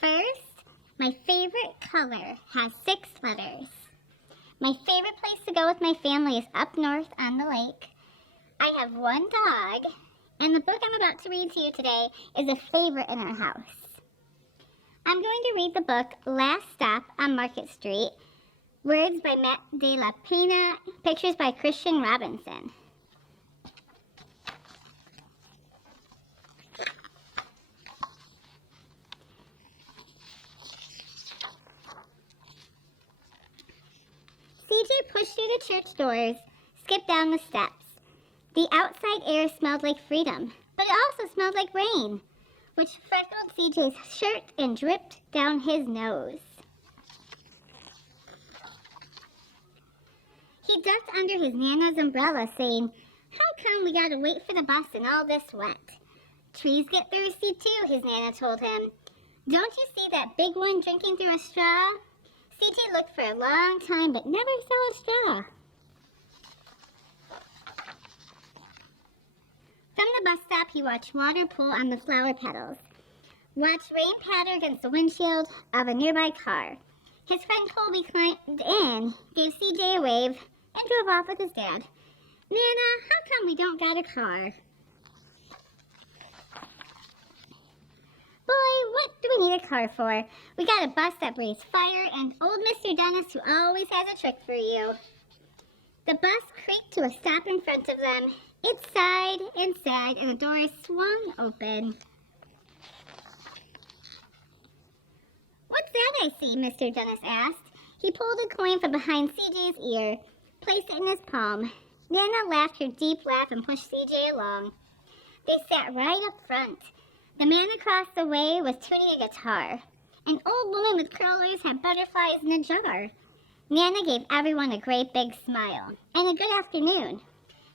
First, my favorite color has 6 letters. My favorite place to go with my family is up north on the lake. I have 1 dog, and the book I'm about to read to you today is a favorite in our house. I'm going to read the book Last Stop on Market Street, words by Matt De La Pena, pictures by Christian Robinson. CJ pushed through the church doors, skipped down the steps. The outside air smelled like freedom, but it also smelled like rain, which freckled CJ's shirt and dripped down his nose. He ducked under his Nana's umbrella, saying, "How come we gotta wait for the bus in all this wet?" "Trees get thirsty too," his Nana told him. "Don't you see that big one drinking through a straw?" CJ looked for a long time, but never saw a straw. From the bus stop, he watched water pool on the flower petals, watched rain patter against the windshield of a nearby car. His friend Colby climbed in, gave CJ a wave, and drove off with his dad. "Nana, how come we don't got a car?" "Boy, what do we need a car for? We got a bus that breathes fire and old Mr. Dennis who always has a trick for you." The bus creaked to a stop in front of them. It sighed and sagged, and the doors swung open. "What's that I see?" Mr. Dennis asked. He pulled a coin from behind CJ's ear, placed it in his palm. Nana laughed her deep laugh and pushed CJ along. They sat right up front. The man across the way was tuning a guitar. An old woman with curlers had butterflies in a jar. Nana gave everyone a great big smile and a good afternoon.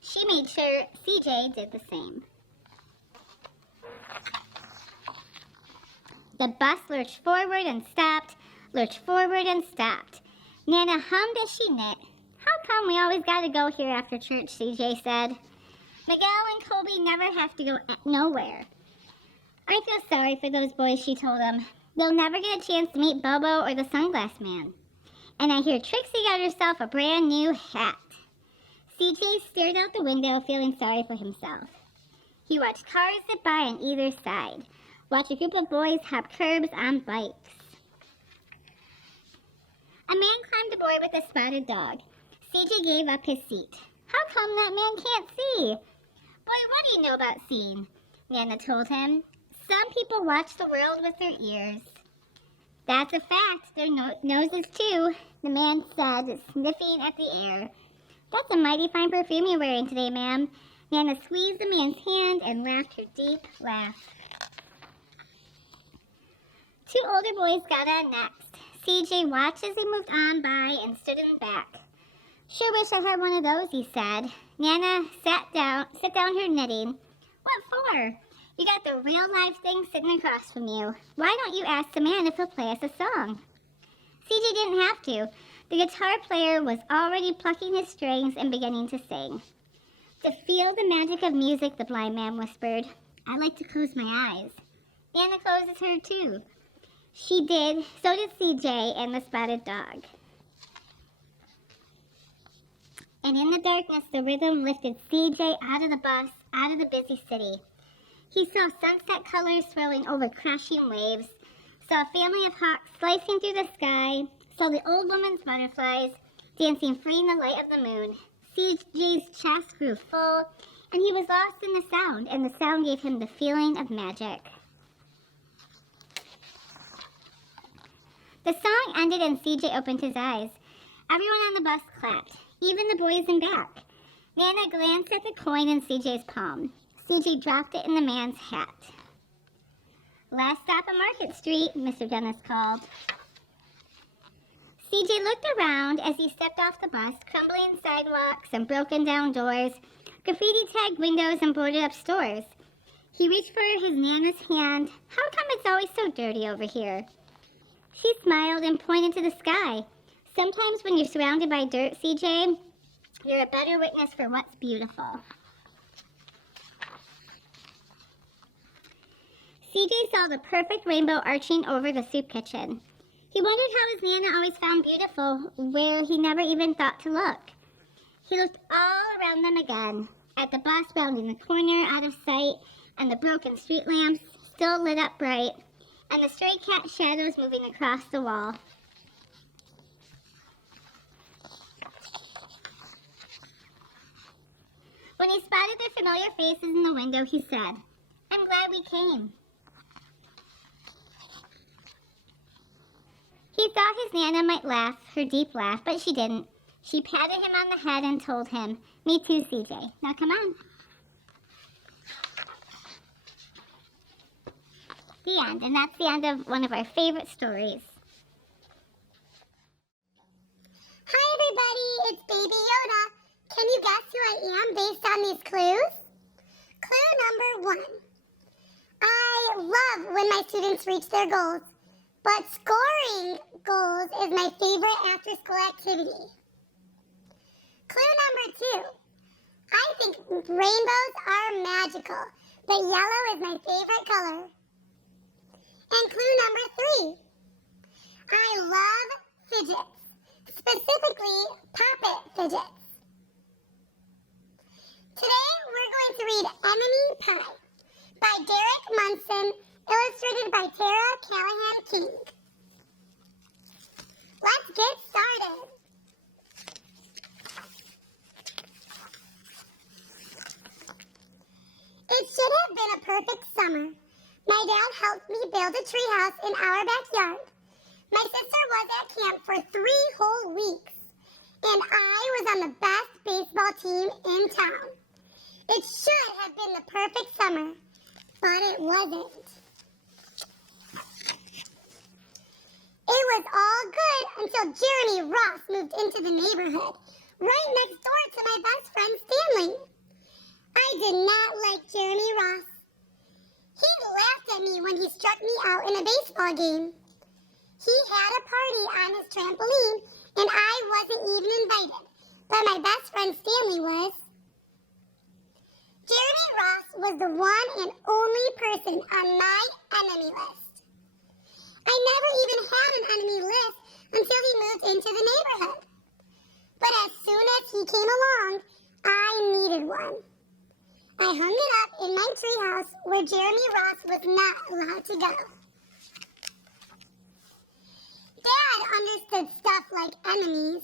She made sure CJ did the same. The bus lurched forward and stopped, lurched forward and stopped. Nana hummed as she knit. "How come we always gotta go here after church?" CJ said. "Miguel and Colby never have to go nowhere." "I feel sorry for those boys," she told him. "They'll never get a chance to meet Bobo or the Sunglass Man. And I hear Trixie got herself a brand new hat." CJ stared out the window, feeling sorry for himself. He watched cars zip by on either side, watched a group of boys hop curbs on bikes. A man climbed aboard with a spotted dog. CJ gave up his seat. "How come that man can't see?" "Boy, what do you know about seeing?" Nana told him. "Some people watch the world with their ears." "That's a fact. Their noses, too," the man said, sniffing at the air. "That's a mighty fine perfume you're wearing today, ma'am." Nana squeezed the man's hand and laughed her deep laugh. 2 older boys got on next. CJ watched as they moved on by and stood in the back. "Sure wish I had one of those," he said. Nana set down her knitting. "What for?" "You got the real live thing sitting across from you. Why don't you ask the man if he'll play us a song?" CJ didn't have to. The guitar player was already plucking his strings and beginning to sing. "To feel the magic of music," the blind man whispered. "I like to close my eyes." Nana closes her too. She did. So did CJ and the spotted dog. And in the darkness, the rhythm lifted CJ out of the bus, out of the busy city. He saw sunset colors swirling over crashing waves, saw a family of hawks slicing through the sky, saw the old woman's butterflies dancing free in the light of the moon. CJ's chest grew full, and he was lost in the sound, and the sound gave him the feeling of magic. The song ended and CJ opened his eyes. Everyone on the bus clapped, even the boys in back. Nana glanced at the coin in CJ's palm. CJ dropped it in the man's hat. "Last stop on Market Street," Mr. Dennis called. CJ looked around as he stepped off the bus, crumbling sidewalks and broken down doors, graffiti-tagged windows and boarded up stores. He reached for his Nana's hand. "How come it's always so dirty over here?" She smiled and pointed to the sky. "Sometimes when you're surrounded by dirt, CJ, you're a better witness for what's beautiful." CJ saw the perfect rainbow arching over the soup kitchen. He wondered how his Nana always found beautiful where he never even thought to look. He looked all around them again, at the bus rounding the corner out of sight, and the broken street lamps still lit up bright, and the stray cat shadows moving across the wall. When he spotted their familiar faces in the window, he said, "I'm glad we came." He thought his Nana might laugh, her deep laugh, but she didn't. She patted him on the head and told him, "Me too, CJ. Now come on." The end, and that's the end of one of our favorite stories. Hi everybody, it's Baby Yoda. Can you guess who I am based on these clues? Clue number 1. I love when my students reach their goals, but scoring goals is my favorite after-school activity. Clue number 2. I think rainbows are magical, but yellow is my favorite color. And clue number 3. I love fidgets, specifically puppet fidgets. Today we're going to read Enemy Pie by Derek Munson, illustrated by Tara Callahan King. Let's get started. It should have been a perfect summer. My dad helped me build a treehouse in our backyard. My sister was at camp for 3 whole weeks, and I was on the best baseball team in town. It should have been the perfect summer, but it wasn't. It was all good until Jeremy Ross moved into the neighborhood, right next door to my best friend Stanley. I did not like Jeremy Ross. He laughed at me when he struck me out in a baseball game. He had a party on his trampoline, and I wasn't even invited, but my best friend Stanley was. Jeremy Ross was the one and only person on my enemy list. I never even had an enemy list until he moved into the neighborhood. But as soon as he came along, I needed one. I hung it up in my treehouse where Jeremy Ross was not allowed to go. Dad understood stuff like enemies.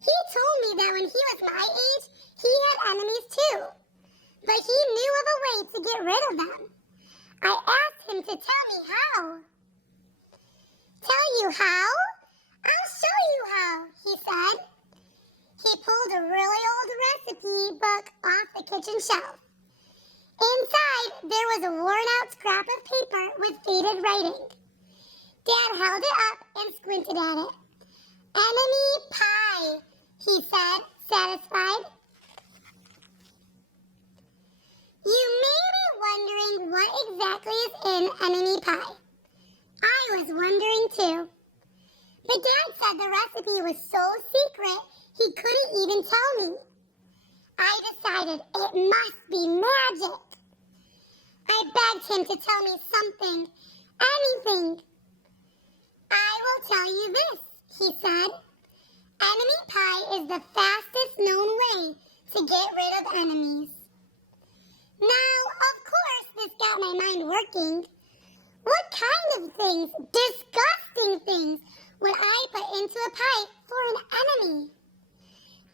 He told me that when he was my age, he had enemies too. But he knew of a way to get rid of them. I asked him to tell me how. Tell you how? I'll show you how, he said. He pulled a really old recipe book off the kitchen shelf. Inside, there was a worn-out scrap of paper with faded writing. Dad held it up and squinted at it. "Enemy pie," he said, satisfied. You may be wondering what exactly is in enemy pie. I was wondering too. But Dad said the recipe was so secret he couldn't even tell me. I decided it must be magic. I begged him to tell me something, anything. "I will tell you this," he said. "Enemy pie is the fastest known way to get rid of enemies." Now, of course, this got my mind working. What kind of things, disgusting things, would I put into a pie for an enemy?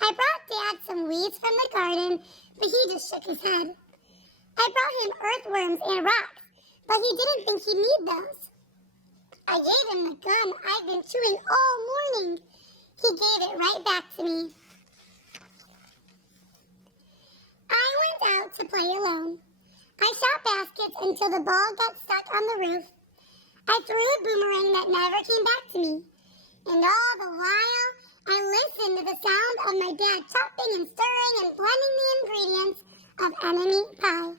I brought Dad some weeds from the garden, but he just shook his head. I brought him earthworms and rocks, but he didn't think he'd need those. I gave him the gum I've been chewing all morning. He gave it right back to me. I went out to play alone. I shot baskets until the ball got stuck on the roof. I threw a boomerang that never came back to me. And all the while, I listened to the sound of my dad chopping and stirring and blending the ingredients of enemy pie.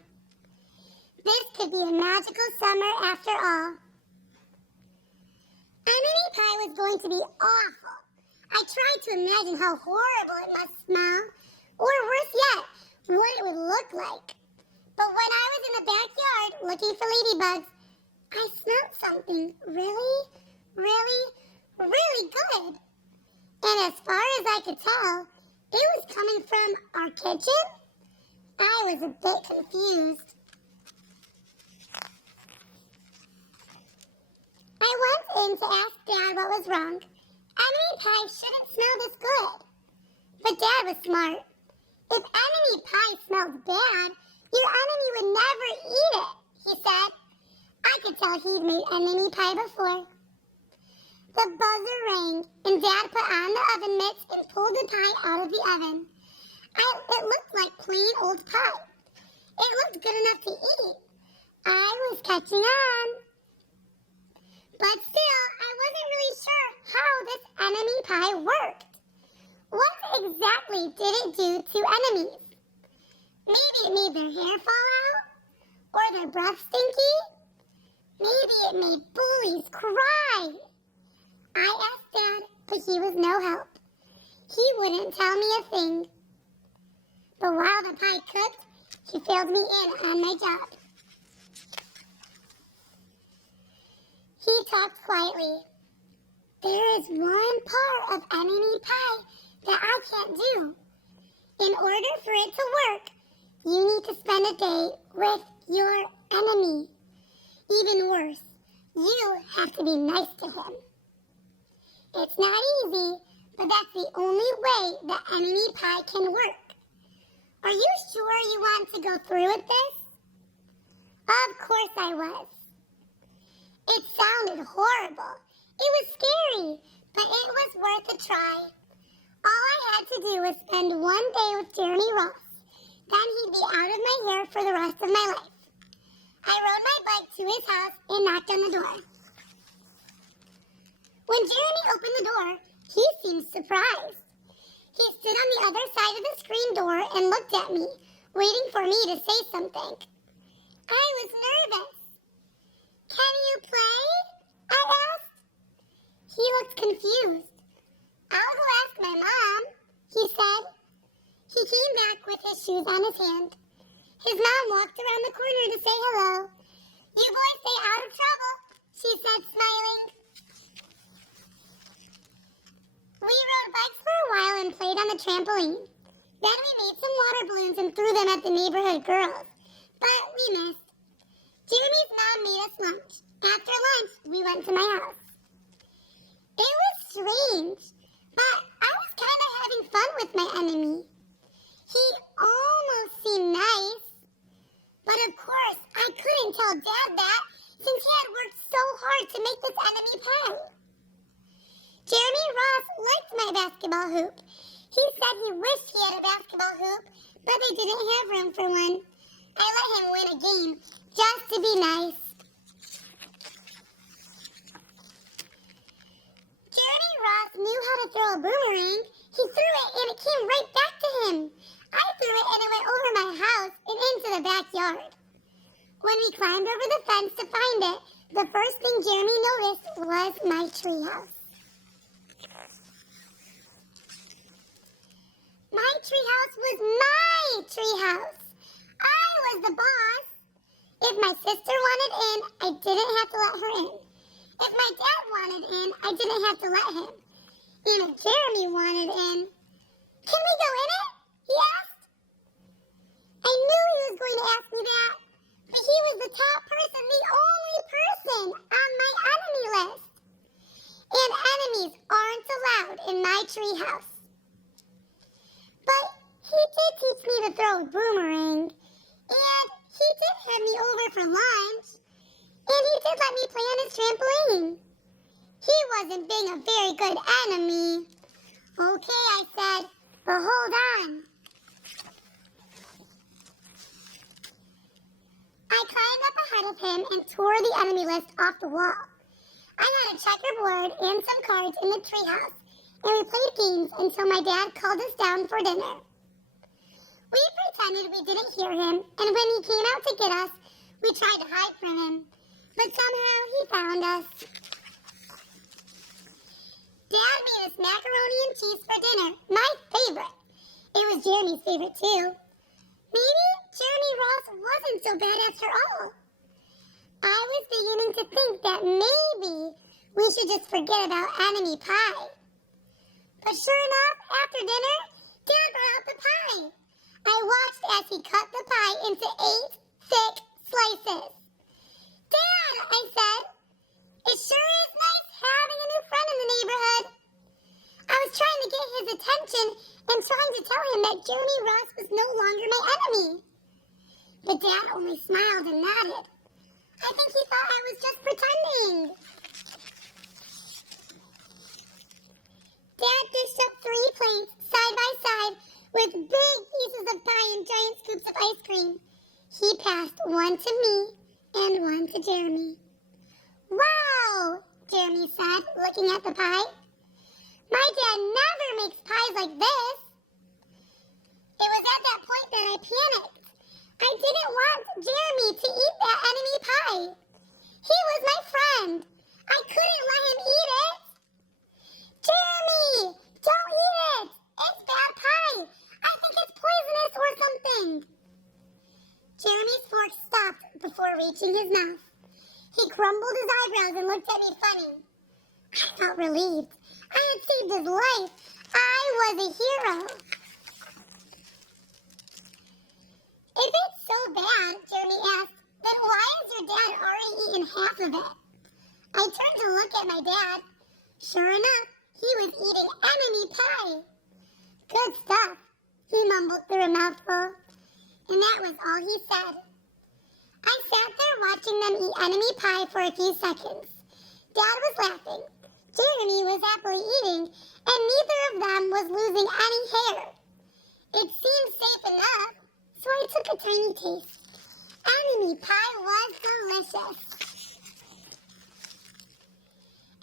This could be a magical summer after all. Enemy pie was going to be awful. I tried to imagine how horrible it must smell, or worse yet, what it would look like. But when I was in the backyard looking for ladybugs, I smelled something really, really, really good. And as far as I could tell, it was coming from our kitchen. I was a bit confused. I went in to ask Dad what was wrong. Enemy pie shouldn't smell this good. But Dad was smart. If enemy pie smells bad, your enemy would never eat it, he said. I could tell he'd made enemy pie before. The buzzer rang, and Dad put on the oven mitts and pulled the pie out of the oven. It looked like plain old pie. It looked good enough to eat. I was catching on. But still, I wasn't really sure how this enemy pie worked. What exactly did it do to enemies? Maybe it made their hair fall out? Or their breath stinky? Maybe it made bullies cry. I asked Dad, but he was no help. He wouldn't tell me a thing. But while the pie cooked, he filled me in on my job. He talked quietly. There is one part of enemy pie that I can't do. In order for it to work, you need to spend a day with your enemy. Even worse, you have to be nice to him. It's not easy, but that's the only way the enemy pie can work. Are you sure you want to go through with this? Of course I was. It sounded horrible. It was scary, but it was worth a try. All I had to do was spend one day with Jeremy Ross. Then he'd be out of my hair for the rest of my life. I rode my bike to his house and knocked on the door. When Jeremy opened the door, he seemed surprised. He stood on the other side of the screen door and looked at me, waiting for me to say something. I was nervous. Can you play? I asked. He looked confused. I'll go ask my mom, he said. He came back with his shoes on his hand. His mom walked around the corner to say hello. You boys stay out of trouble, she said, smiling. We rode bikes for a while and played on the trampoline. Then we made some water balloons and threw them at the neighborhood girls. But we missed. Jeremy's mom made us lunch. After lunch, we went to my house. It was strange, but I was kind of having fun with my enemy. He almost seemed nice. But of course, I couldn't tell Dad that since he had worked so hard to make this enemy pie. Jeremy Ross liked my basketball hoop. He said he wished he had a basketball hoop, but they didn't have room for one. I let him win a game just to be nice. Jeremy Ross knew how to throw a boomerang. He threw it and it came right back to him. I threw it and it went over my house and into the backyard. When we climbed over the fence to find it, the first thing Jeremy noticed was my treehouse. My treehouse was my treehouse. I was the boss. If my sister wanted in, I didn't have to let her in. If my dad wanted in, I didn't have to let him. And if Jeremy wanted in, can we go in it? He asked. I knew he was going to ask me that, but he was the top person, the only person on my enemy list. And enemies aren't allowed in my treehouse. But he did teach me to throw a boomerang, and he did have me over for lunch, and he did let me play on his trampoline. He wasn't being a very good enemy. Okay, I said, but hold on. I climbed up ahead of him and tore the enemy list off the wall. I had a checkerboard and some cards in the treehouse, and we played games until my dad called us down for dinner. We pretended we didn't hear him, and when he came out to get us, we tried to hide from him, but somehow he found us. Dad made us macaroni and cheese for dinner, my favorite. It was Jeremy's favorite too. Maybe Jeremy Ross wasn't so bad after all. I was beginning to think that maybe we should just forget about enemy pie. But sure enough, after dinner, Dad brought out the pie. I watched as he cut the pie into 8 thick slices. Dad, I said, it sure is nice having a new friend in the neighborhood. I was trying to get his attention and trying to tell him that Jeremy Ross was no longer my enemy. But Dad only smiled and nodded. I think he thought I was just pretending. Dad dished up 3 plates side by side with big pieces of pie and giant scoops of ice cream. He passed one to me and one to Jeremy. Wow, Jeremy said, looking at the pie. My dad never makes pies like this. It was at that point that I panicked. I didn't want Jeremy to eat that enemy pie. He was my friend. I couldn't let him eat it. Jeremy, don't eat it. It's bad pie. I think it's poisonous or something. Jeremy's fork stopped before reaching his mouth. He crumbled his eyebrows and looked at me funny. I felt relieved. I had saved his life. I was a hero. If it's so bad, Jeremy asked, then why has your dad already eaten half of it? I turned to look at my dad. Sure enough, he was eating enemy pie. Good stuff, he mumbled through a mouthful. And that was all he said. I sat there watching them eat enemy pie for a few seconds. Dad was laughing. Jeremy was happily eating, and neither of them was losing any hair. It seemed safe enough, so I took a tiny taste. Enemy pie was delicious.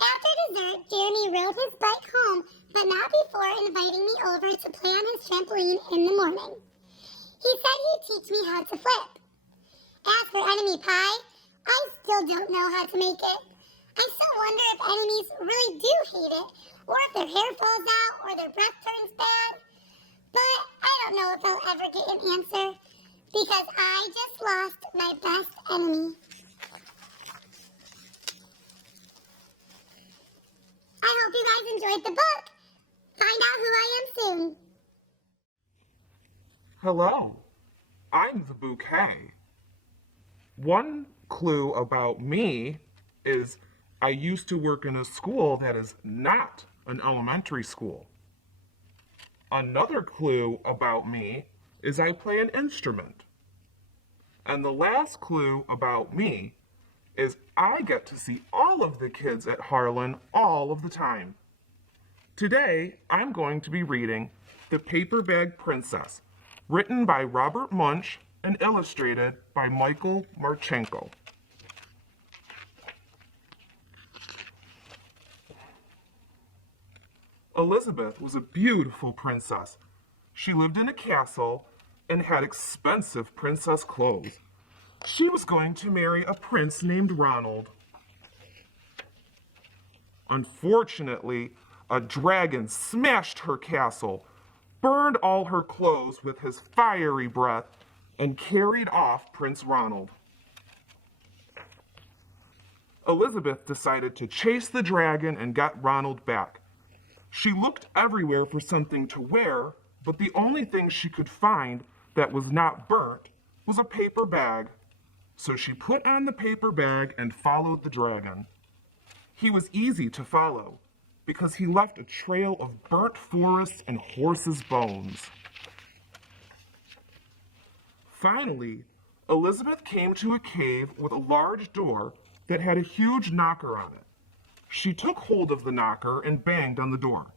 After dessert, Jeremy rode his bike home, but not before inviting me over to play on his trampoline in the morning. He said he'd teach me how to flip. As for enemy pie, I still don't know how to make it. I still wonder if enemies really do hate it, or if their hair falls out, or their breath turns bad. But I don't know if I'll ever get an answer, because I just lost my best enemy. I hope you guys enjoyed the book. Find out who I am soon. Hello, I'm the bouquet. One clue about me is I used to work in a school that is not an elementary school. Another clue about me is I play an instrument. And the last clue about me is I get to see all of the kids at Harlan all of the time. Today, I'm going to be reading The Paper Bag Princess, written by Robert Munch and illustrated by Michael Marchenko. Elizabeth was a beautiful princess. She lived in a castle and had expensive princess clothes. She was going to marry a prince named Ronald. Unfortunately, a dragon smashed her castle, burned all her clothes with his fiery breath, and carried off Prince Ronald. Elizabeth decided to chase the dragon and get Ronald back. She looked everywhere for something to wear, but the only thing she could find that was not burnt was a paper bag. So she put on the paper bag and followed the dragon. He was easy to follow because he left a trail of burnt forests and horses' bones. Finally, Elizabeth came to a cave with a large door that had a huge knocker on it. She took hold of the knocker and banged on the door.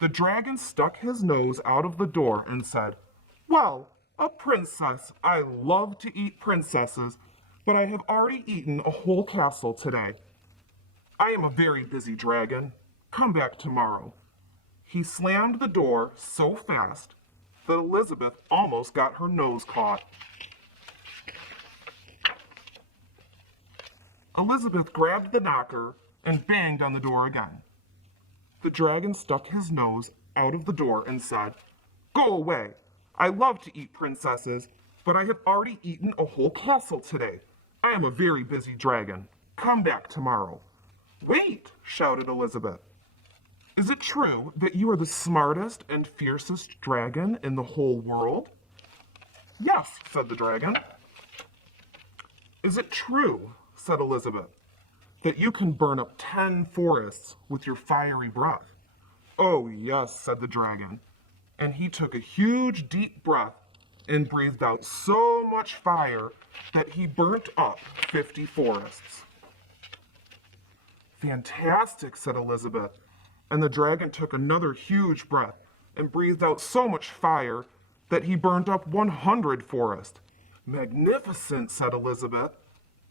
The dragon stuck his nose out of the door and said, "Well, a princess. I love to eat princesses, but I have already eaten a whole castle today. I am a very busy dragon. Come back tomorrow." He slammed the door so fast that Elizabeth almost got her nose caught. Elizabeth grabbed the knocker and banged on the door again. The dragon stuck his nose out of the door and said, "Go away. I love to eat princesses, but I have already eaten a whole castle today. I am a very busy dragon. Come back tomorrow. Wait, shouted Elizabeth. Is it true that you are the smartest and fiercest dragon in the whole world? Yes, said the dragon. Is it true, said Elizabeth, that you can burn up 10 forests with your fiery breath? Oh, yes, said the dragon, and he took a huge deep breath and breathed out so much fire that he burnt up 50 forests. Fantastic, said Elizabeth, and the dragon took another huge breath and breathed out so much fire that he burnt up 100 forests. Magnificent, said Elizabeth,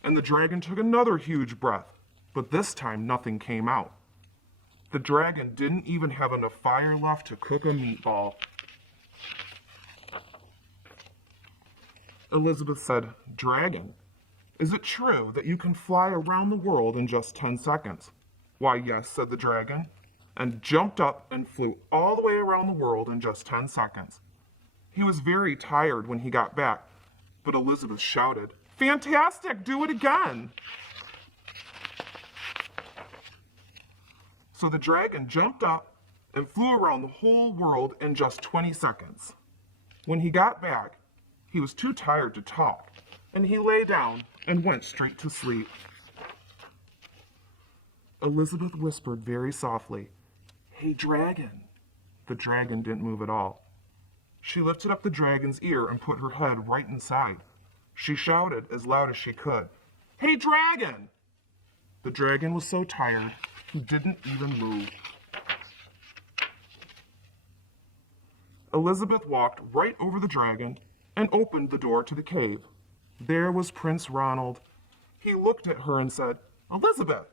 and the dragon took another huge breath, but this time nothing came out. The dragon didn't even have enough fire left to cook a meatball. Elizabeth said, Dragon, is it true that you can fly around the world in just 10 seconds? Why, yes, said the dragon, and jumped up and flew all the way around the world in just 10 seconds. He was very tired when he got back, but Elizabeth shouted, Fantastic, do it again! So the dragon jumped up and flew around the whole world in just 20 seconds. When he got back, he was too tired to talk, and he lay down and went straight to sleep. Elizabeth whispered very softly, Hey, dragon. The dragon didn't move at all. She lifted up the dragon's ear and put her head right inside. She shouted as loud as she could, Hey, dragon! The dragon was so tired, he didn't even move. Elizabeth walked right over the dragon and opened the door to the cave. There was Prince Ronald. He looked at her and said, Elizabeth,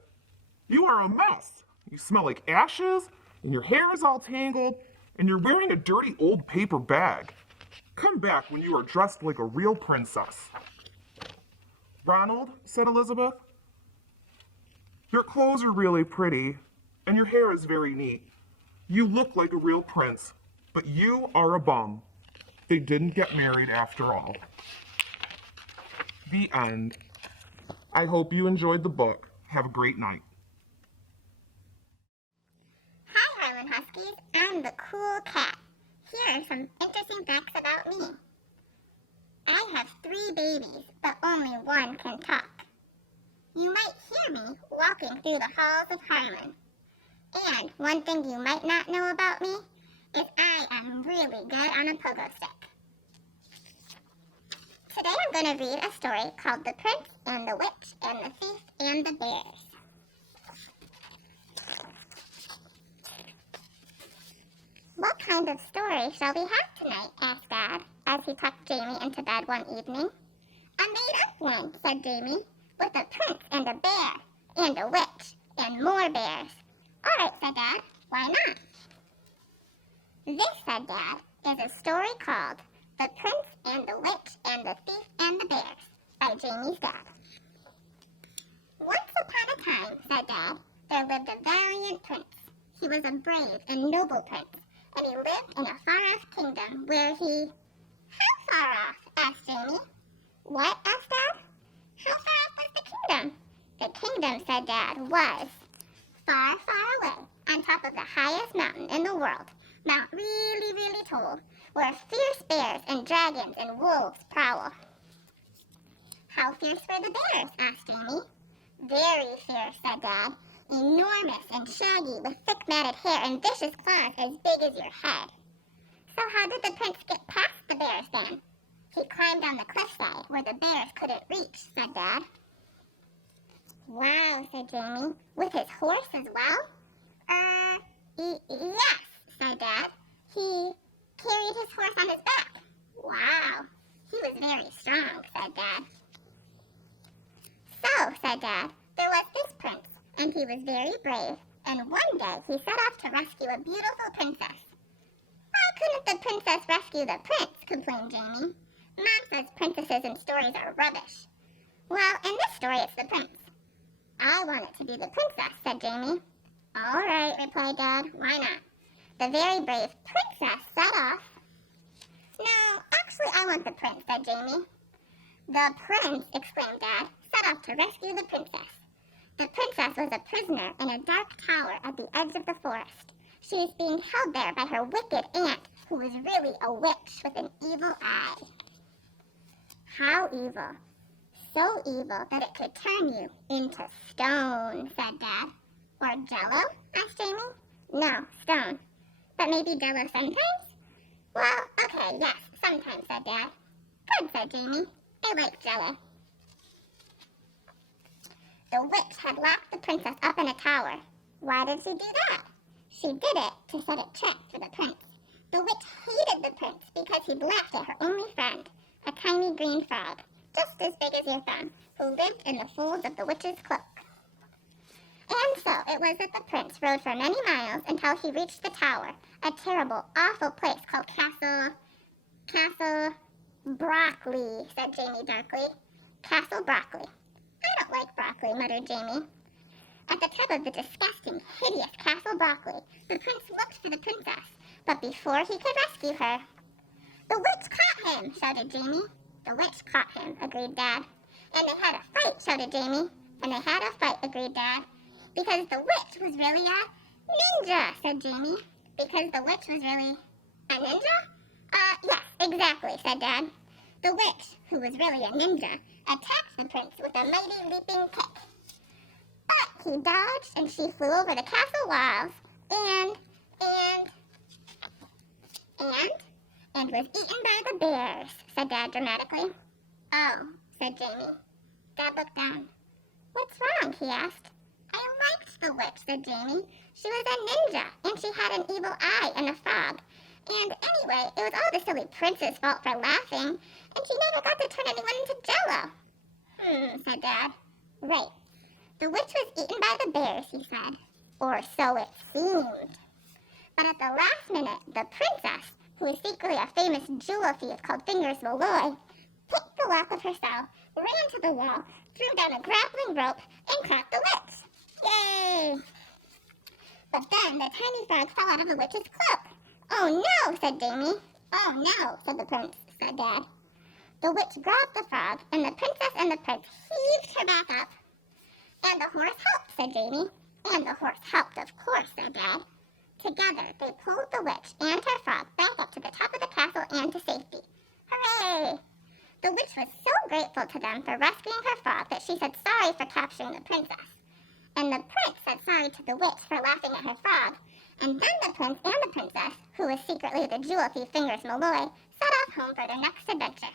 you are a mess. You smell like ashes, and your hair is all tangled, and you're wearing a dirty old paper bag. Come back when you are dressed like a real princess. Ronald, said Elizabeth, your clothes are really pretty, and your hair is very neat. You look like a real prince, but you are a bum. They didn't get married after all. The end. I hope you enjoyed the book. Have a great night. Hi, Harlan Huskies. I'm the cool cat. Here are some interesting facts about me. I have 3 babies, but only one can talk. You might hear me walking through the halls of Harlan. And one thing you might not know about me is I am really good on a pogo stick. Today I'm going to read a story called The Prince and the Witch and the Thief and the Bears. What kind of story shall we have tonight? Asked Dad as he tucked Jamie into bed one evening. A made-up one, said Jamie, with a prince and a bear and a witch and more bears. All right, said Dad. Why not? This, said Dad, is a story called The Prince and the Witch and the Thief and the Bears by Jamie's dad. Once upon a time, said Dad, there lived a valiant prince. He was a brave and noble prince, and he lived in a far-off kingdom where he... How far off? Asked Jamie. What? Asked Dad. How far off was the kingdom? The kingdom, said Dad, was far, far away, on top of the highest mountain in the world, Mount really, really tall, where fierce bears and dragons and wolves prowl. How fierce were the bears? Asked Jamie. Very fierce, said Dad. Enormous and shaggy, with thick matted hair and vicious claws as big as your head. So how did the prince get past the bears then? He climbed on the cliffside where the bears couldn't reach, said Dad. Wow, said Jamie. With his horse as well? Yes, said Dad. He carried his horse on his back. Wow, he was very strong, said Dad. So, said Dad, there was this prince, and he was very brave, and one day he set off to rescue a beautiful princess. Why couldn't the princess rescue the prince? Complained Jamie. Mom says princesses in stories are rubbish. Well, in this story it's the prince. I want it to be the princess, said Jamie. All right, replied Dad. Why not? The very brave princess set off. No, actually I want the prince, said Jamie. The prince, exclaimed Dad, set off to rescue the princess. The princess was a prisoner in a dark tower at the edge of the forest. She was being held there by her wicked aunt, who was really a witch with an evil eye. How evil? So evil that it could turn you into stone, said Dad. Or jello? Asked Jamie. No, stone. But maybe jello sometimes? Well, okay, yes, sometimes, said Dad. Good, said Jamie. I like jello. The witch had locked the princess up in a tower. Why did she do that? She did it to set a trap for the prince. The witch hated the prince because he'd laughed at her only friend, a tiny green frog, just as big as your thumb, who lived in the folds of the witch's cloak. And so it was that the prince rode for many miles until he reached the tower, a terrible, awful place called Castle Broccoli, said Jamie darkly. Castle Broccoli. I don't like broccoli, muttered Jamie. At the top of the disgusting, hideous Castle Broccoli, the prince looked for the princess, but before he could rescue her... The witch caught him, shouted Jamie. The witch caught him, agreed Dad. And they had a fight, shouted Jamie. And they had a fight, agreed Dad. Because the witch was really a ninja, said Jamie. Because the witch was really a ninja? Yes, exactly, said Dad. The witch, who was really a ninja, attacked the prince with a mighty leaping kick. But he dodged and she flew over the castle walls and was eaten by the bears, said Dad dramatically. Oh, said Jamie. Dad looked down. What's wrong? He asked. I liked the witch, said Jamie. She was a ninja, and she had an evil eye and a frog. And anyway, it was all the silly prince's fault for laughing, and she never got to turn anyone into jello. Said Dad. Right. The witch was eaten by the bears, he said. Or so it seemed. But at the last minute, the princess, who is secretly a famous jewel thief called Fingers Malloy, picked the lock of her cell, ran to the wall, threw down a grappling rope, and caught the witch. Yay! But then the tiny frog fell out of the witch's cloak. Oh no, said Jamie. Oh no, said the prince, said Dad. The witch grabbed the frog, and the princess and the prince heaved her back up. And the horse helped, said Jamie. And the horse helped, of course, said Dad. Together, they pulled the witch and her frog back up to the top of the castle and to safety. Hooray! The witch was so grateful to them for rescuing her frog that she said sorry for capturing the princess. And the prince said sorry to the witch for laughing at her frog. And then the prince and the princess, who was secretly the jewel thief Fingers Malloy, set off home for their next adventure.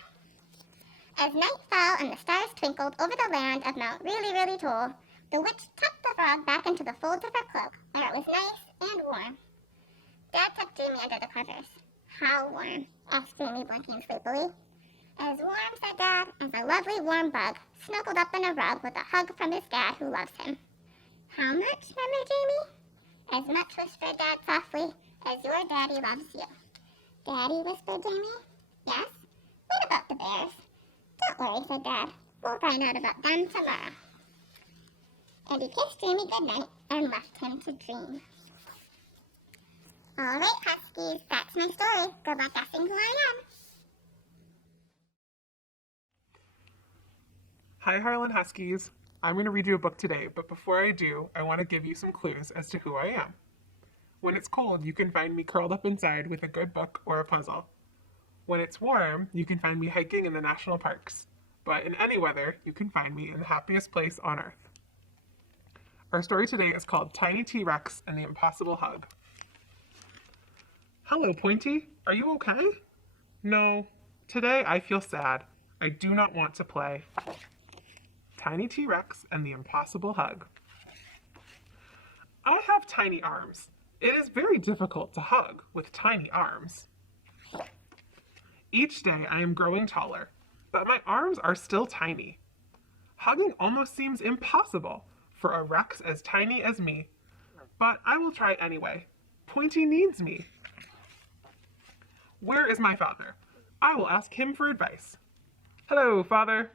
As night fell and the stars twinkled over the land of Mount Really Really Tall, the witch tucked the frog back into the folds of her cloak, where it was nice and warm. Dad tucked Jamie under the covers. How warm? Asked Jamie, blinking sleepily. As warm, said Dad, as a lovely warm bug, snuggled up in a rug with a hug from his dad who loves him. How much, murmured Jamie? As much, whispered Dad softly, as your daddy loves you. Daddy, whispered Jamie. Yes? What about the bears? Don't worry, said Dad. We'll find out about them tomorrow. And he kissed Jamie goodnight and left him to dream. All right, Huskies, that's my story. Good luck guessing who I am. Hi, Harlan Huskies. I'm going to read you a book today, but before I do, I want to give you some clues as to who I am. When it's cold, you can find me curled up inside with a good book or a puzzle. When it's warm, you can find me hiking in the national parks. But in any weather, you can find me in the happiest place on earth. Our story today is called Tiny T-Rex and the Impossible Hug. Hello, Pointy. Are you okay? No. Today I feel sad. I do not want to play. Tiny T-Rex and the Impossible Hug. I have tiny arms. It is very difficult to hug with tiny arms. Each day I am growing taller, but my arms are still tiny. Hugging almost seems impossible for a Rex as tiny as me, but I will try anyway. Pointy needs me. Where is my father? I will ask him for advice. Hello, Father.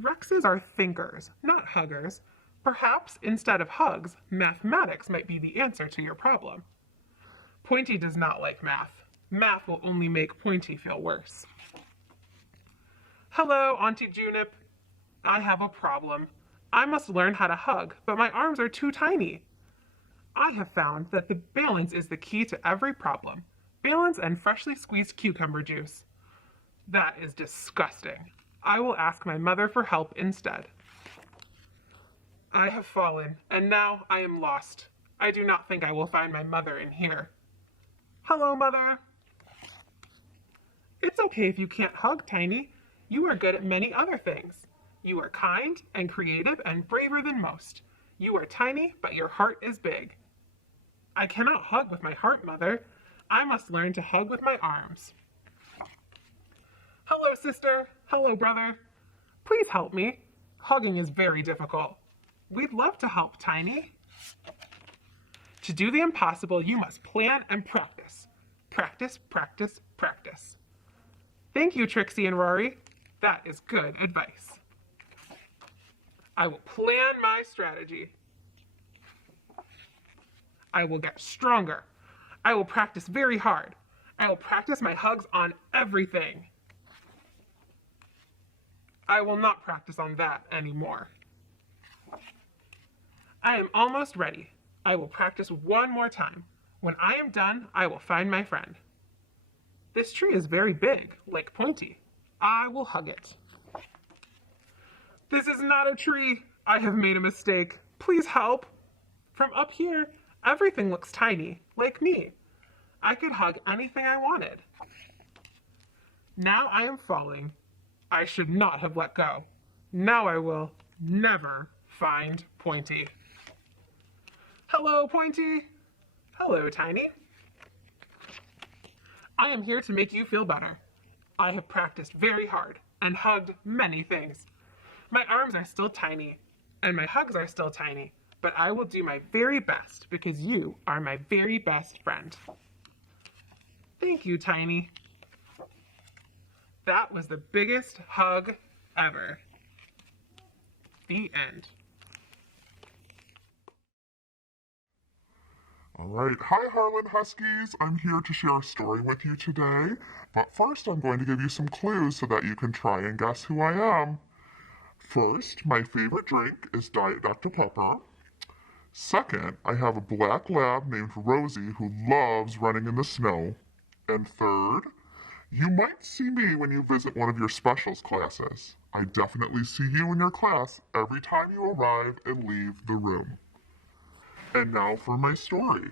Rexes are thinkers, not huggers. Perhaps, instead of hugs, mathematics might be the answer to your problem. Pointy does not like math. Math will only make Pointy feel worse. Hello, Auntie Junip. I have a problem. I must learn how to hug, but my arms are too tiny. I have found that the balance is the key to every problem. Balance and freshly squeezed cucumber juice. That is disgusting. I will ask my mother for help instead. I have fallen, and now I am lost. I do not think I will find my mother in here. Hello, Mother. It's okay if you can't hug, Tiny. You are good at many other things. You are kind and creative and braver than most. You are tiny, but your heart is big. I cannot hug with my heart, Mother. I must learn to hug with my arms. Hello, sister. Hello, brother. Please help me. Hugging is very difficult. We'd love to help, Tiny. To do the impossible, you must plan and practice. Practice, practice, practice. Thank you, Trixie and Rory. That is good advice. I will plan my strategy. I will get stronger. I will practice very hard. I will practice my hugs on everything. I will not practice on that anymore. I am almost ready. I will practice one more time. When I am done, I will find my friend. This tree is very big, like Pointy. I will hug it. This is not a tree. I have made a mistake. Please help. From up here, everything looks tiny, like me. I could hug anything I wanted. Now I am falling. I should not have let go. Now I will never find Pointy. Hello, Pointy. Hello, Tiny. I am here to make you feel better. I have practiced very hard and hugged many things. My arms are still tiny, and my hugs are still tiny, but I will do my very best because you are my very best friend. Thank you, Tiny. That was the biggest hug ever. The end. All right. Hi, Harlan Huskies. I'm here to share a story with you today. But first, I'm going to give you some clues so that you can try and guess who I am. First, my favorite drink is Diet Dr. Pepper. Second, I have a black lab named Rosie who loves running in the snow. And third, you might see me when you visit one of your specials classes. I definitely see you in your class every time you arrive and leave the room. And now for my story.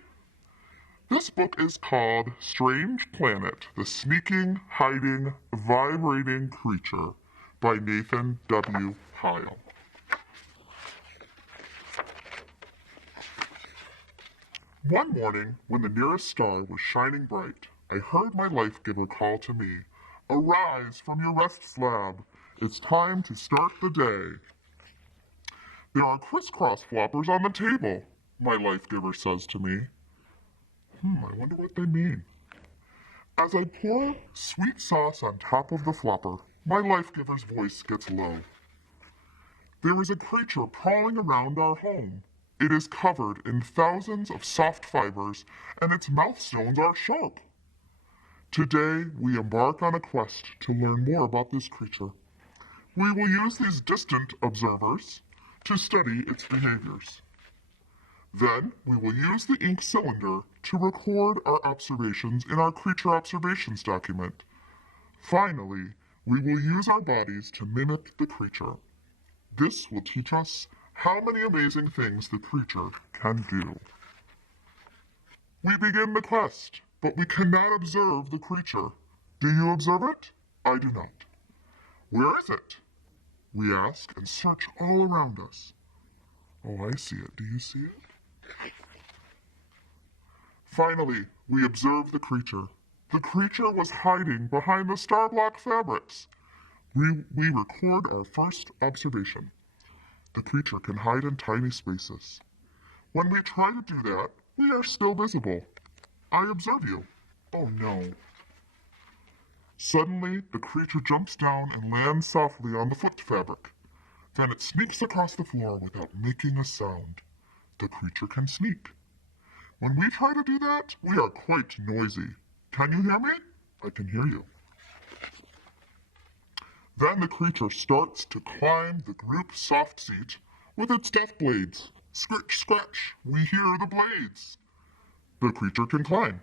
This book is called Strange Planet, The Sneaking, Hiding, Vibrating Creature by Nathan W. Hyle. One morning, when the nearest star was shining bright, I heard my life-giver call to me, "Arise from your rest slab. It's time to start the day." "There are crisscross floppers on the table," my life-giver says to me. I wonder what they mean. As I pour sweet sauce on top of the flopper, my life-giver's voice gets low. "There is a creature prowling around our home. It is covered in thousands of soft fibers, and its mouth stones are sharp. Today, we embark on a quest to learn more about this creature. We will use these distant observers to study its behaviors. Then, we will use the ink cylinder to record our observations in our creature observations document. Finally, we will use our bodies to mimic the creature. This will teach us how many amazing things the creature can do." We begin the quest, but we cannot observe the creature. Do you observe it? I do not. "Where is it?" we ask and search all around us. Oh, I see it. Do you see it? Finally, we observe the creature. The creature was hiding behind the star block fabrics. We record our first observation. The creature can hide in tiny spaces. When we try to do that, we are still visible. I observe you. Oh no. Suddenly, the creature jumps down and lands softly on the foot fabric. Then it sneaks across the floor without making a sound. The creature can sneak. When we try to do that, we are quite noisy. Can you hear me? I can hear you. Then the creature starts to climb the group soft seat with its death blades. Scratch, scratch, we hear the blades. The creature can climb.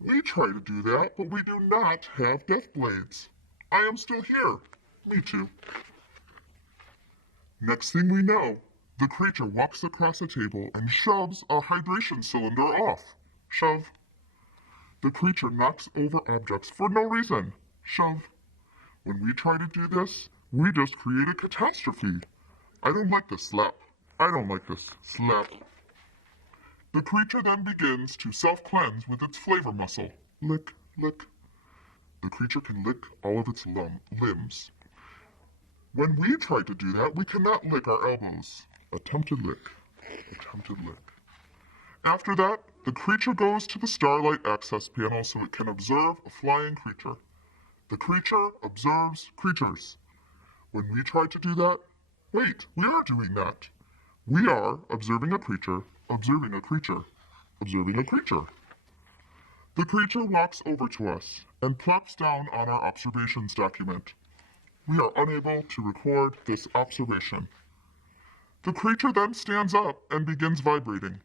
We try to do that, but we do not have death blades. I am still here. Me too. Next thing we know, the creature walks across a table and shoves a hydration cylinder off. Shove. The creature knocks over objects for no reason. Shove. When we try to do this, we just create a catastrophe. I don't like this. Slap. I don't like this. Slap. The creature then begins to self-cleanse with its flavor muscle. Lick, lick. The creature can lick all of its limbs. When we try to do that, we cannot lick our elbows. Attempted lick. Attempted lick. After that, the creature goes to the Starlight Access panel so it can observe a flying creature. The creature observes creatures. When we try to do that, wait, we are doing that. We are observing a creature, observing a creature, observing a creature. The creature walks over to us and plops down on our observations document. We are unable to record this observation. The creature then stands up and begins vibrating.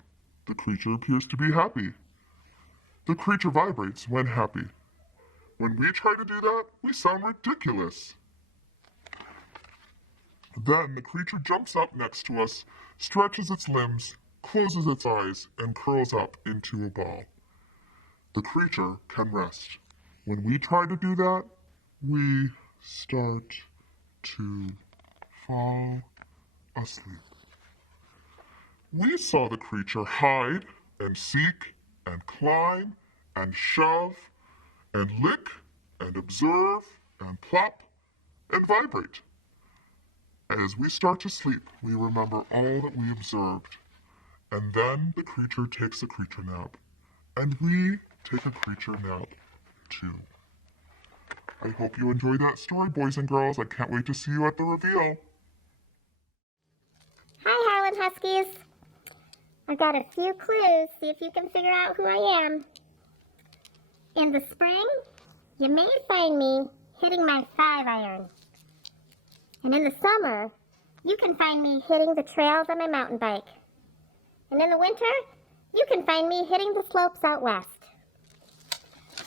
The creature appears to be happy. The creature vibrates when happy. When we try to do that, we sound ridiculous. Then the creature jumps up next to us, stretches its limbs, closes its eyes, and curls up into a ball. The creature can rest. When we try to do that, we start to fall asleep. We saw the creature hide and seek and climb and shove and lick and observe and plop and vibrate. As we start to sleep, we remember all that we observed. And then the creature takes a creature nap. And we take a creature nap too. I hope you enjoyed that story, boys and girls. I can't wait to see you at the reveal. Hi, Harlan Huskies. I've got a few clues. See if you can figure out who I am. In the spring, you may find me hitting my 5-iron. And in the summer, you can find me hitting the trails on my mountain bike. And in the winter, you can find me hitting the slopes out west.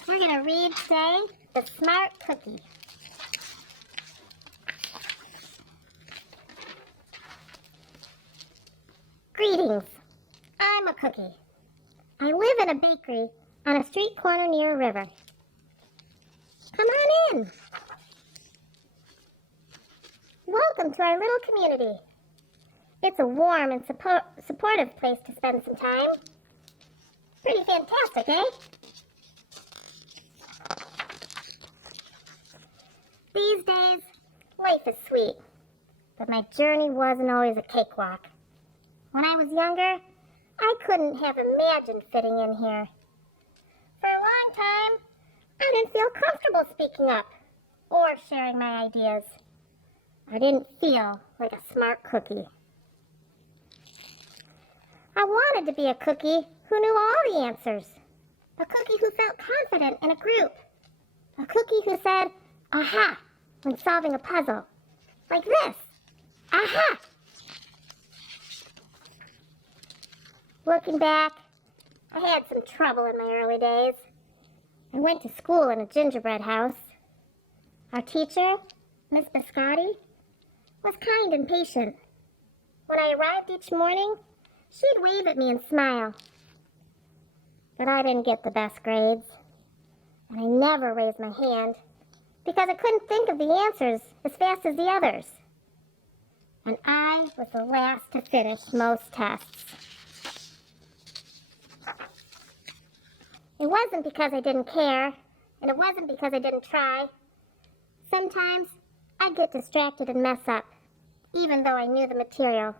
We're going to read today, The Smart Cookie. Greetings. I'm a cookie. I live in a bakery on a street corner near a river. Come on in. Welcome to our little community. It's a warm and supportive place to spend some time. Pretty fantastic, eh? These days, life is sweet, but my journey wasn't always a cakewalk. When I was younger, I couldn't have imagined fitting in here. For a long time, I didn't feel comfortable speaking up or sharing my ideas. I didn't feel like a smart cookie. I wanted to be a cookie who knew all the answers. A cookie who felt confident in a group. A cookie who said, aha, when solving a puzzle. Like this. Aha! Looking back, I had some trouble in my early days. I went to school in a gingerbread house. Our teacher, Miss Biscotti, was kind and patient. When I arrived each morning, she'd wave at me and smile. But I didn't get the best grades. And I never raised my hand because I couldn't think of the answers as fast as the others. And I was the last to finish most tests. It wasn't because I didn't care, and it wasn't because I didn't try. Sometimes I'd get distracted and mess up, even though I knew the material.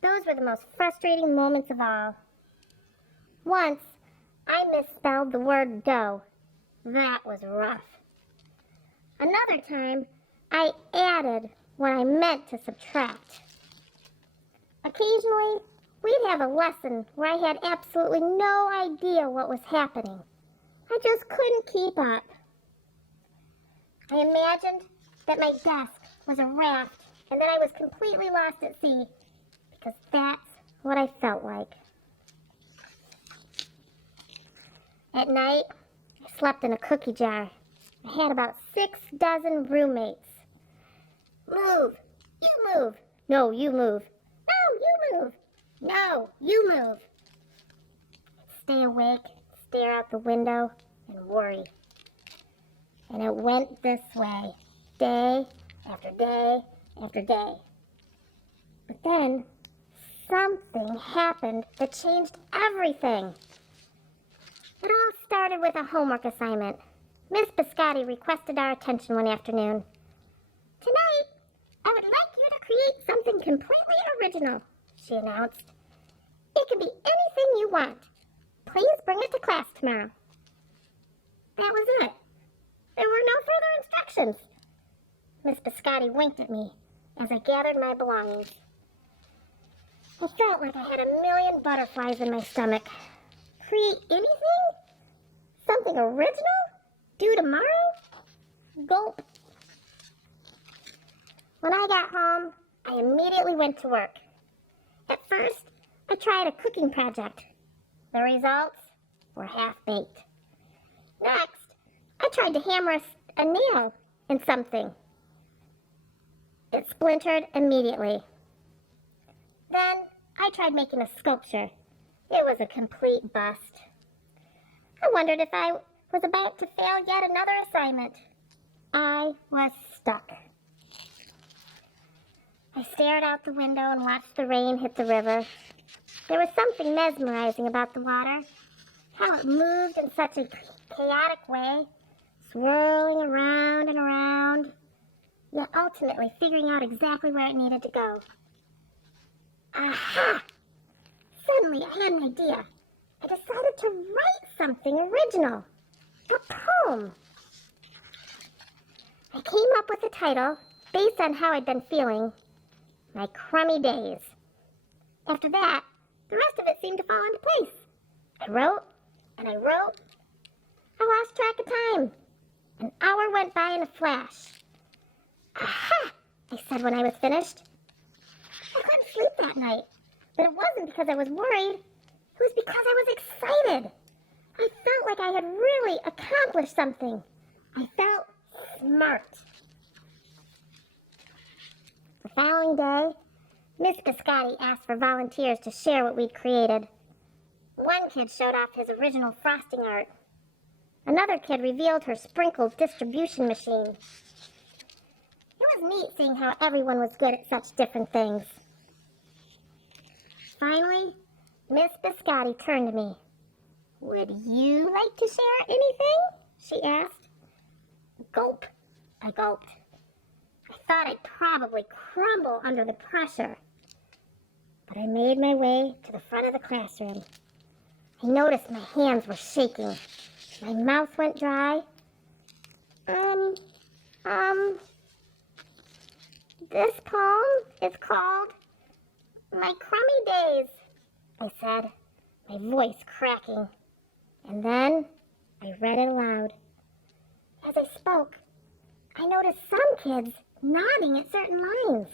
Those were the most frustrating moments of all. Once, I misspelled the word dough. That was rough. Another time, I added when I meant to subtract. Occasionally, we'd have a lesson where I had absolutely no idea what was happening. I just couldn't keep up. I imagined that my desk was a raft and that I was completely lost at sea, because that's what I felt like. At night, I slept in a cookie jar. I had about 6 dozen roommates. Move! You move! No, you move! No, you move! No, you move! Stay awake, stare out the window, and worry. And it went this way, day after day after day. But then, something happened that changed everything. It all started with a homework assignment. Miss Biscotti requested our attention one afternoon. "Tonight, I would like you to create something completely original," she announced. "It can be anything you want. Please bring it to class tomorrow." That was it. There were no further instructions. Miss Biscotti winked at me as I gathered my belongings. I felt like I had 1,000,000 butterflies in my stomach. Create anything? Something original? Due tomorrow? Gulp. When I got home, I immediately went to work. At first, I tried a cooking project. The results were half-baked. Next, I tried to hammer a nail in something. It splintered immediately. Then, I tried making a sculpture. It was a complete bust. I wondered if I was about to fail yet another assignment. I was stuck. I stared out the window and watched the rain hit the river. There was something mesmerizing about the water, how it moved in such a chaotic way, swirling around and around, yet ultimately figuring out exactly where it needed to go. Aha! Suddenly I had an idea. I decided to write something original. A poem. I came up with a title based on how I'd been feeling. My Crummy Days. After that, the rest of it seemed to fall into place. I wrote, and I wrote. I lost track of time. An hour went by in a flash. Aha! I said when I was finished. I couldn't sleep that night, but it wasn't because I was worried. It was because I was excited. I felt like I had really accomplished something. I felt smart. The following day, Miss Biscotti asked for volunteers to share what we'd created. One kid showed off his original frosting art. Another kid revealed her sprinkled distribution machine. It was neat seeing how everyone was good at such different things. Finally, Miss Biscotti turned to me. "Would you like to share anything?" she asked. Gulp. I gulped. I thought I'd probably crumble under the pressure. But I made my way to the front of the classroom. I noticed my hands were shaking. My mouth went dry. This poem is called My Crummy Days, I said, my voice cracking. And then I read it aloud. As I spoke, I noticed some kids nodding at certain lines.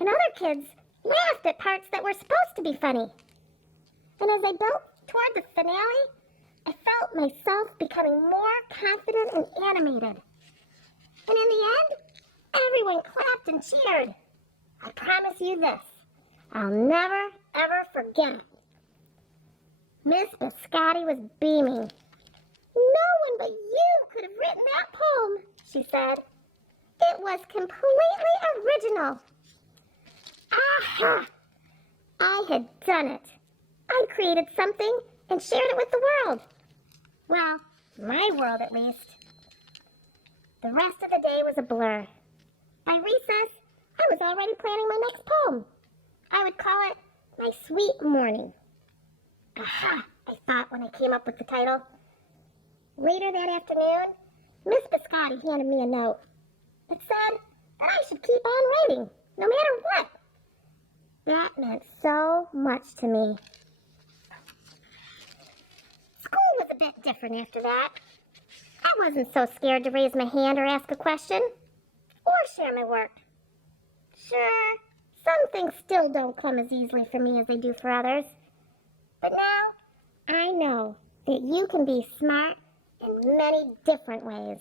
And other kids laughed at parts that were supposed to be funny. And as I built toward the finale, I felt myself becoming more confident and animated. And in the end, everyone clapped and cheered. I promise you this, I'll never, ever forget. Miss Biscotti was beaming. "No one but you could have written that poem," she said. "It was completely original." Aha! I had done it. I'd created something and shared it with the world. Well, my world at least. The rest of the day was a blur. By recess, I was already planning my next poem. I would call it My Sweet Morning. Aha, I thought when I came up with the title. Later that afternoon, Miss Biscotti handed me a note. It said that I should keep on writing, no matter what. That meant so much to me. School was a bit different after that. I wasn't so scared to raise my hand or ask a question. or share my work. Sure, some things still don't come as easily for me as they do for others. But now, I know that you can be smart in many different ways.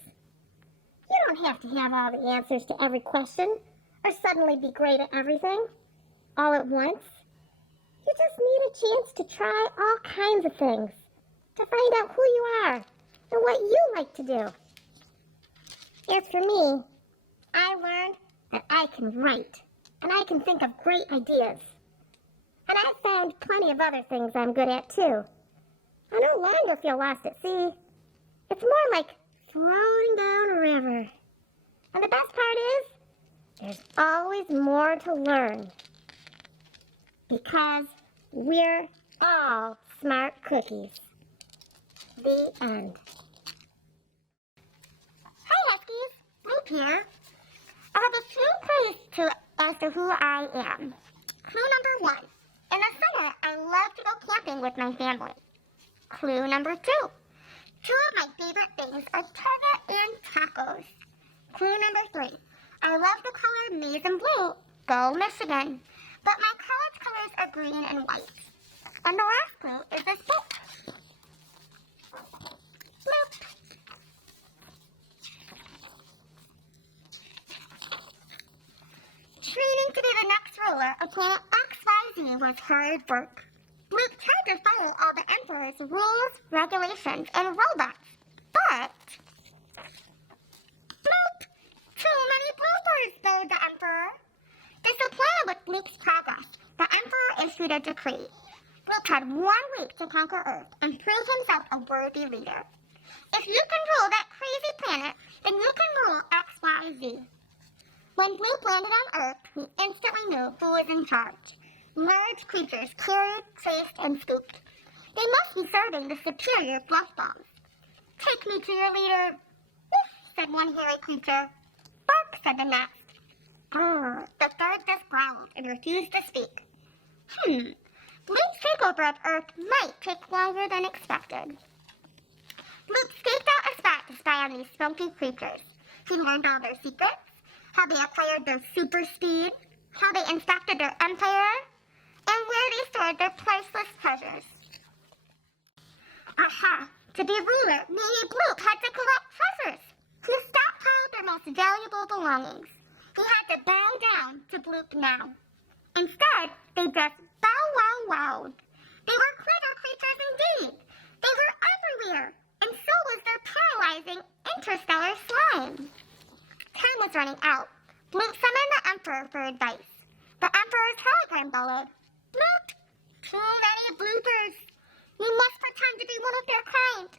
You don't have to have all the answers to every question or suddenly be great at everything all at once. You just need a chance to try all kinds of things, to find out who you are and what you like to do. As for me, I learned that I can write, and I can think of great ideas. And I found plenty of other things I'm good at, too. I no longer feel lost at sea. It's more like floating down a river. And the best part is, there's always more to learn. Because we're all smart cookies. The end. Hi, Huskies. Luke here. I have a few clues as to who I am. Clue number 1. In the summer, I love to go camping with my family. Clue number 2. 2 of my favorite things are turbot and tacos. Clue number 3. I love the color maize and blue. Go Michigan. But my college colors are green and white. And the last clue is this book. Bloop. Training to be the next ruler of planet XYZ was hard work. Luke tried to follow all the Emperor's rules, regulations, and robots, but... Bloop! Too many bloopers, bowed the Emperor. Disappointed with Luke's progress, the Emperor issued a decree. Luke had 1 week to conquer Earth and prove himself a worthy leader. If you can rule that crazy planet, then you can rule XYZ. When Luke landed on Earth, he instantly knew who was in charge. Large creatures carried, traced, and scooped. They must be serving the superior bluff bombs. Take me to your leader. Woof, said one hairy creature. Bark, said the next. Grrr, the third just growled and refused to speak. Luke's takeover of Earth might take longer than expected. Luke staked out a spot to spy on these smoky creatures. He learned all their secrets, how they acquired their super speed, how they inspected their empire, and where they stored their priceless treasures. Aha! To be ruler, maybe Luke had to collect treasures. He stockpiled their most valuable belongings. He had to bow down to Bloop now. Instead, they just bow-wow-wowed. They were clever creatures indeed. They were everywhere, and so was their paralyzing interstellar slime. Time was running out. Bloop summoned the Emperor for advice. The Emperor's telegram bellowed, Bloop! Too many bloopers. You must pretend to be one of their kind.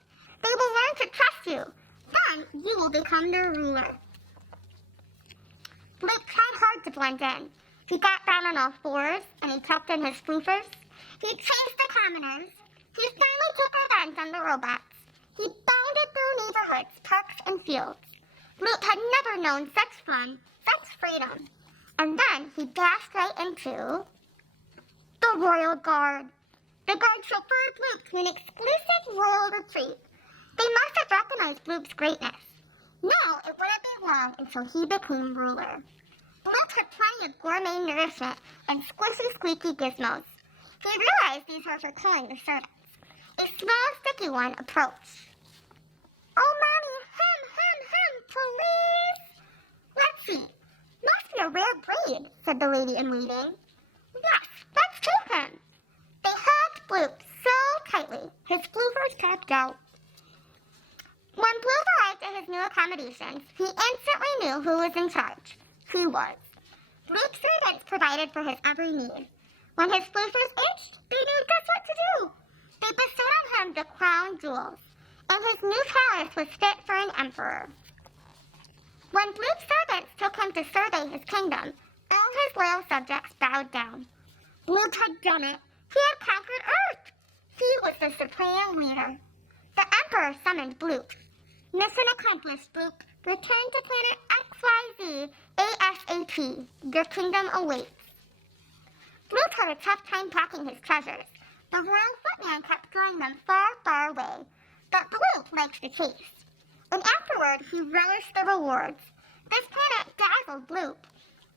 They will learn to trust you. Then you will become their ruler. Bloop tried hard to blend in. He got down on all fours, and he tucked in his floofers. He chased the commoners. He finally took revenge on the robots. He bounded through neighborhoods, parks, and fields. Bloop had never known such fun, such freedom. And then he dashed right into the Royal Guard. The guard chauffeured Bloop to an exclusive royal retreat. They must have recognized Bloop's greatness. Now it wouldn't be long until he became ruler. Bloop had plenty of gourmet nourishment and squishy, squeaky gizmos. He realized these were for killing the servants. A small, sticky one approached. Oh, Mommy, please! Let's see. Must be a rare breed, said the lady-in-waiting. Yes, let's take him. They hugged Bloop so tightly, his bloopers popped out. When Bloop arrived at his new accommodations, he instantly knew who was in charge. He was. Bloop's servants provided for his every need. When his bloopers itched, they knew just what to do. They bestowed on him the crown jewels, and his new palace was fit for an emperor. When Bloop's servants took him to survey his kingdom, all his loyal subjects bowed down. Bloop had done it. He had conquered Earth. He was the supreme leader. The emperor summoned Bloop. Mission accomplished, Bloop. Return to planet XYZ ASAP. Your kingdom awaits. Bloop had a tough time packing his treasures. The royal footman kept drawing them far, far away. But Bloop liked the chase. And afterward, he relished the rewards. This planet dazzled Bloop.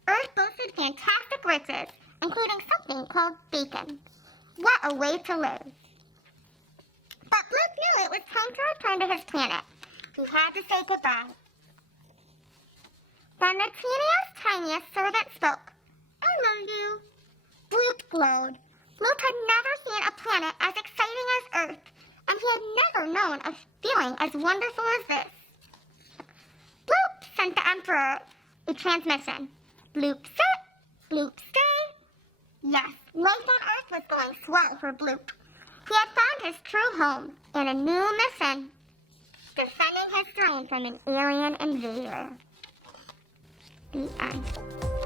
Earth boasted fantastic riches, including something called bacon. What a way to live. But Bloop knew it was time to return to his planet. He had to say goodbye. Then the tiniest servant spoke. I love you. Bloop glowed. Bloop had never seen a planet as exciting as Earth, and he had never known a feeling as wonderful as this. Bloop sent the Emperor a transmission. Bloop sit, Bloop stay. Yes, life on Earth was going swell for Bloop. He had found his true home in a new mission, defending his throne from an alien invader. The end.